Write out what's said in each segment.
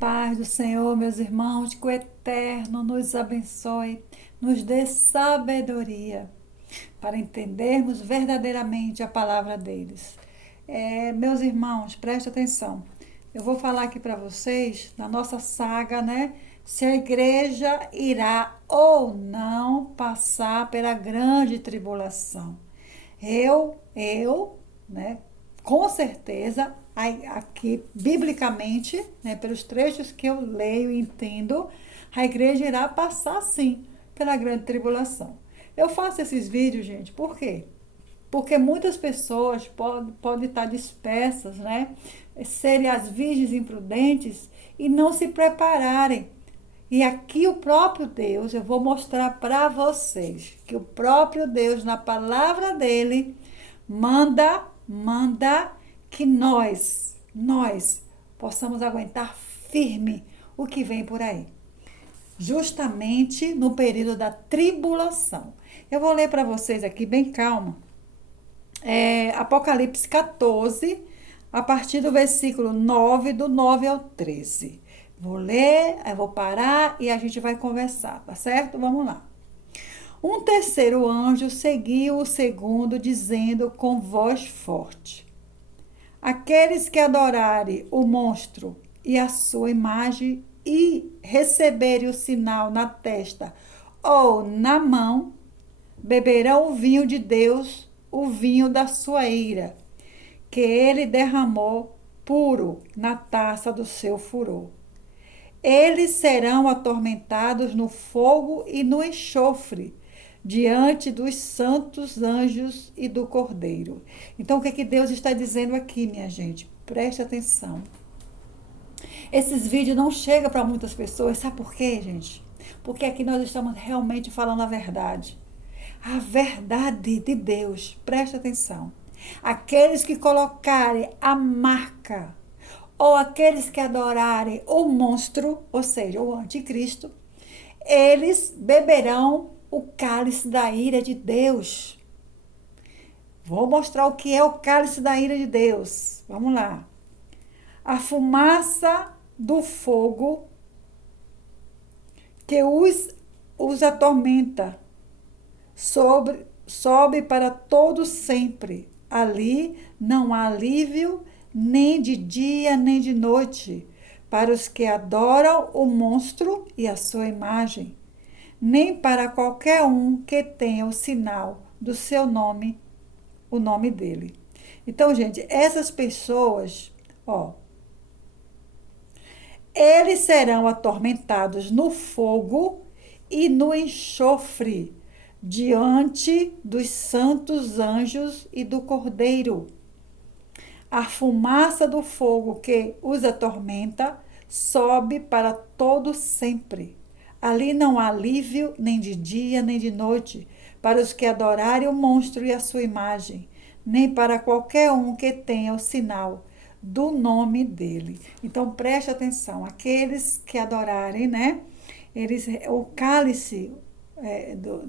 paz do Senhor, meus irmãos, que o Eterno nos abençoe, nos dê sabedoria para entendermos verdadeiramente a palavra deles. Meus irmãos, prestem atenção. Eu vou falar aqui para vocês, na nossa saga, né? Se a igreja irá ou não passar pela grande tribulação. Né? Com certeza, aqui, biblicamente, né, pelos trechos que eu leio e entendo, a igreja irá passar, sim, pela grande tribulação. Eu faço esses vídeos, gente, por quê? Porque muitas pessoas podem estar dispersas, né? Serem as virgens imprudentes e não se prepararem. E aqui o próprio Deus, eu vou mostrar para vocês que o próprio Deus, na palavra dele, manda que nós possamos aguentar firme o que vem por aí. Justamente no período da tribulação. Eu vou ler para vocês aqui bem calma. Apocalipse 14, a partir do versículo 9, do 9 ao 13. Vou ler, eu vou parar e a gente vai conversar, tá certo? Vamos lá. Um terceiro anjo seguiu o segundo, dizendo com voz forte: aqueles que adorarem o monstro e a sua imagem e receberem o sinal na testa ou na mão, beberão o vinho de Deus, o vinho da sua ira, que ele derramou puro na taça do seu furor. Eles serão atormentados no fogo e no enxofre, diante dos santos anjos e do Cordeiro. Então, o que é que Deus está dizendo aqui, minha gente? Preste atenção. Esses vídeos não chegam para muitas pessoas. Sabe por quê, gente? Porque aqui nós estamos realmente falando a verdade. A verdade de Deus. Preste atenção. Aqueles que colocarem a marca ou aqueles que adorarem o monstro, ou seja, o anticristo, eles beberão o cálice da ira de Deus. Vou mostrar o que é o cálice da ira de Deus. Vamos lá. A fumaça do fogo que os atormenta sobe para todo sempre. Ali não há alívio nem de dia nem de noite para os que adoram o monstro e a sua imagem, nem para qualquer um que tenha o sinal do seu nome, o nome dele. Então, gente, essas pessoas, eles serão atormentados no fogo e no enxofre, diante dos santos anjos e do Cordeiro. A fumaça do fogo que os atormenta sobe para todo sempre. Ali não há alívio nem de dia nem de noite para os que adorarem o monstro e a sua imagem, nem para qualquer um que tenha o sinal do nome dele. Então preste atenção, aqueles que adorarem, né? O cálice do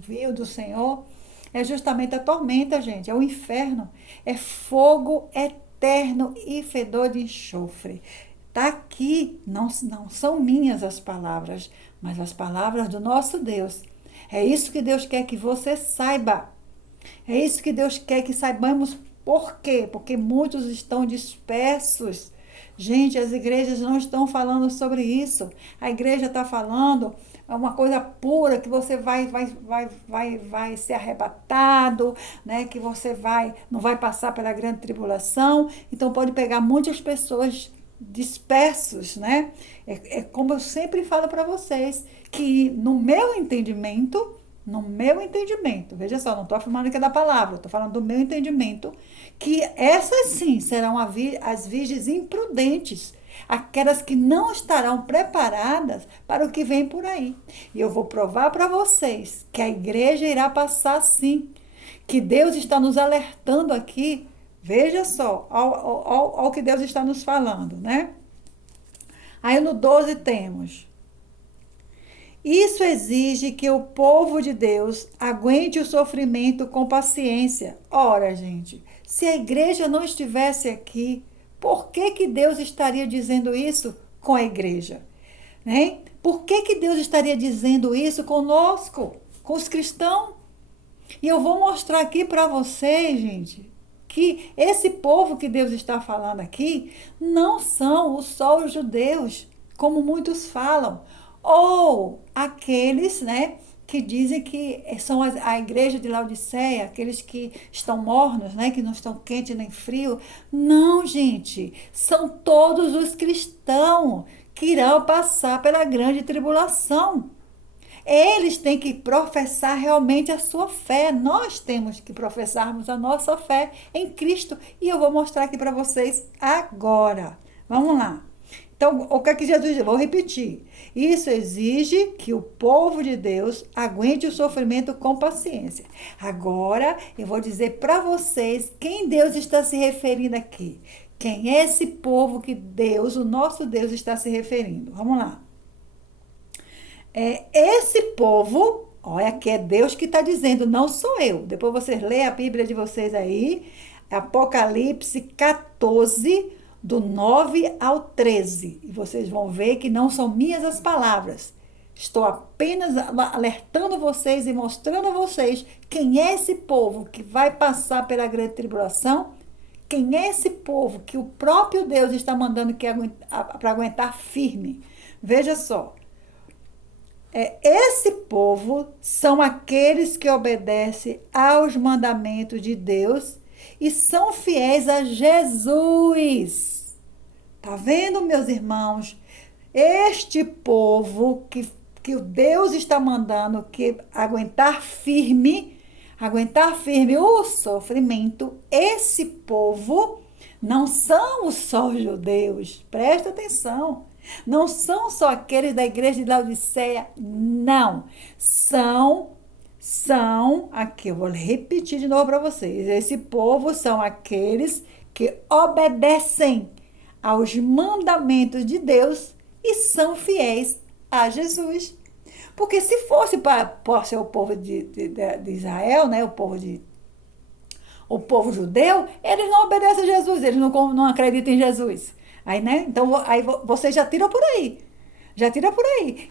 vinho do Senhor é justamente a tormenta, gente, é o inferno, é fogo eterno e fedor de enxofre. Está aqui, não são minhas as palavras, mas as palavras do nosso Deus. É isso que Deus quer que você saiba. É isso que Deus quer que saibamos. Por quê? Porque muitos estão dispersos. Gente, as igrejas não estão falando sobre isso. A igreja está falando uma coisa pura, que você vai ser arrebatado, né? Que você não vai passar pela grande tribulação. Então pode pegar muitas pessoas dispersos, né? É como eu sempre falo para vocês, que no meu entendimento, veja só, não estou afirmando que é da palavra, estou falando do meu entendimento, que essas sim serão as virgens imprudentes, aquelas que não estarão preparadas para o que vem por aí. E eu vou provar para vocês que a igreja irá passar sim, que Deus está nos alertando aqui. Veja só, ao que Deus está nos falando, né? Aí no 12 temos: isso exige que o povo de Deus aguente o sofrimento com paciência. Ora, gente, se a igreja não estivesse aqui, por que Deus estaria dizendo isso? com a igreja, né? Por que Deus estaria dizendo isso conosco, com os cristãos? E eu vou mostrar aqui para vocês, gente, que esse povo que Deus está falando aqui não são só os judeus, como muitos falam, ou aqueles, né, que dizem que são a igreja de Laodiceia, aqueles que estão mornos, né, que não estão quente nem frio. Não, gente, são todos os cristãos que irão passar pela grande tribulação. Eles têm que professar realmente a sua fé. Nós temos que professarmos a nossa fé em Cristo. E eu vou mostrar aqui para vocês agora. Vamos lá. Então, o que é que Jesus diz? Vou repetir. Isso exige que o povo de Deus aguente o sofrimento com paciência. Agora, eu vou dizer para vocês quem Deus está se referindo aqui. Quem é esse povo que Deus, o nosso Deus, está se referindo? Vamos lá. Esse povo, olha que é Deus que está dizendo, não sou eu. Depois vocês leem a Bíblia de vocês aí, Apocalipse 14, do 9 ao 13. E vocês vão ver que não são minhas as palavras. Estou apenas alertando vocês e mostrando a vocês quem é esse povo que vai passar pela grande tribulação. Quem é esse povo que o próprio Deus está mandando para aguentar firme. Veja só. Esse povo são aqueles que obedecem aos mandamentos de Deus e são fiéis a Jesus. Tá vendo, meus irmãos? Este povo que o Deus está mandando que aguentar firme o sofrimento, esse povo não são só os judeus. Presta atenção. Não são só aqueles da igreja de Laodiceia, não. Aqui eu vou repetir de novo para vocês. Esse povo são aqueles que obedecem aos mandamentos de Deus e são fiéis a Jesus. Porque se fosse para ser o povo de Israel, né, o povo judeu, eles não obedecem a Jesus, eles não acreditam em Jesus. Aí, né? Então, aí você já tira por aí.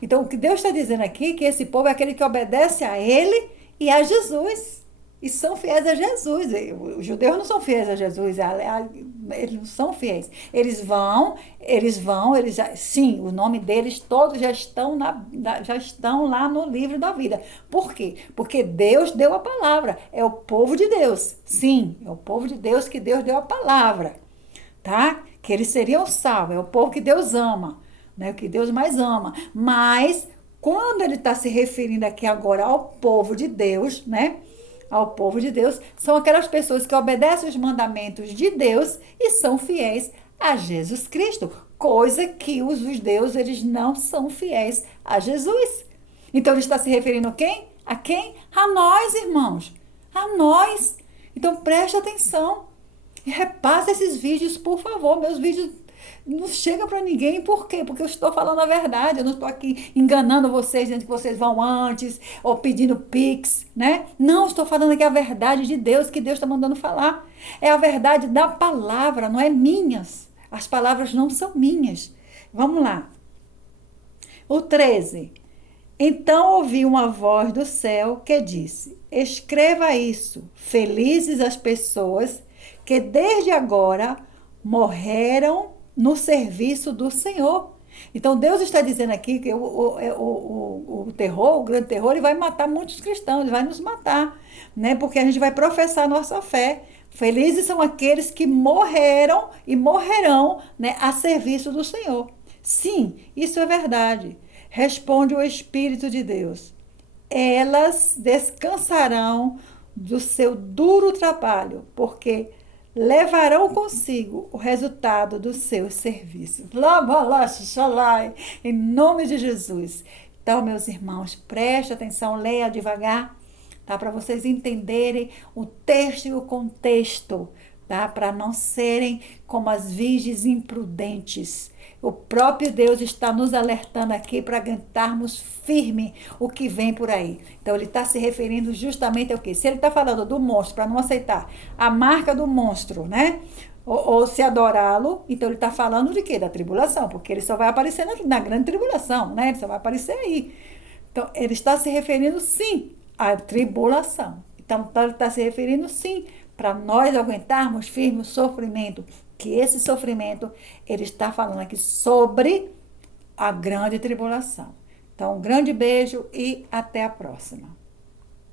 Então, o que Deus está dizendo aqui é que esse povo é aquele que obedece a Ele e a Jesus. E são fiéis a Jesus. Os judeus não são fiéis a Jesus. Eles não são fiéis. Sim, o nome deles todos já estão lá no livro da vida. Por quê? Porque Deus deu a palavra. É o povo de Deus. Sim, é o povo de Deus que Deus deu a palavra. Tá? Que eles seriam salvos, é o povo que Deus ama, né? O que Deus mais ama. Mas, quando ele está se referindo aqui agora ao povo de Deus, né? Ao povo de Deus, são aquelas pessoas que obedecem os mandamentos de Deus e são fiéis a Jesus Cristo, coisa que os judeus, eles não são fiéis a Jesus. Então, ele está se referindo a quem? A quem? A nós, irmãos. A nós. Então, preste atenção. E repassa esses vídeos, por favor. Meus vídeos não chegam para ninguém. Por quê? Porque eu estou falando a verdade. Eu não estou aqui enganando vocês, dizendo que vocês vão antes, ou pedindo pix, né? Não, estou falando aqui a verdade de Deus, que Deus está mandando falar. É a verdade da palavra, não é minhas. As palavras não são minhas. Vamos lá. O 13. Então ouvi uma voz do céu que disse: escreva isso, felizes as pessoas que desde agora morreram no serviço do Senhor. Então, Deus está dizendo aqui que o terror, o grande terror, ele vai matar muitos cristãos, ele vai nos matar, né? Porque a gente vai professar a nossa fé. Felizes são aqueles que morreram e morrerão, né, a serviço do Senhor. Sim, isso é verdade. Responde o Espírito de Deus. Elas descansarão do seu duro trabalho, porque levarão consigo o resultado dos seus serviços. Em nome de Jesus. Então, meus irmãos, preste atenção, leia devagar, tá? Para vocês entenderem o texto e o contexto, tá? Para não serem como as virgens imprudentes. O próprio Deus está nos alertando aqui para aguentarmos firme o que vem por aí. Então, ele está se referindo justamente ao quê? Se ele está falando do monstro, para não aceitar a marca do monstro, né? ou se adorá-lo, então ele está falando de quê? Da tribulação, porque ele só vai aparecer na grande tribulação, né? Ele só vai aparecer aí. Então, ele está se referindo, sim, à tribulação. Então, ele está se referindo, sim, para nós aguentarmos firme o sofrimento, que esse sofrimento, ele está falando aqui sobre a grande tribulação. Então, um grande beijo e até a próxima.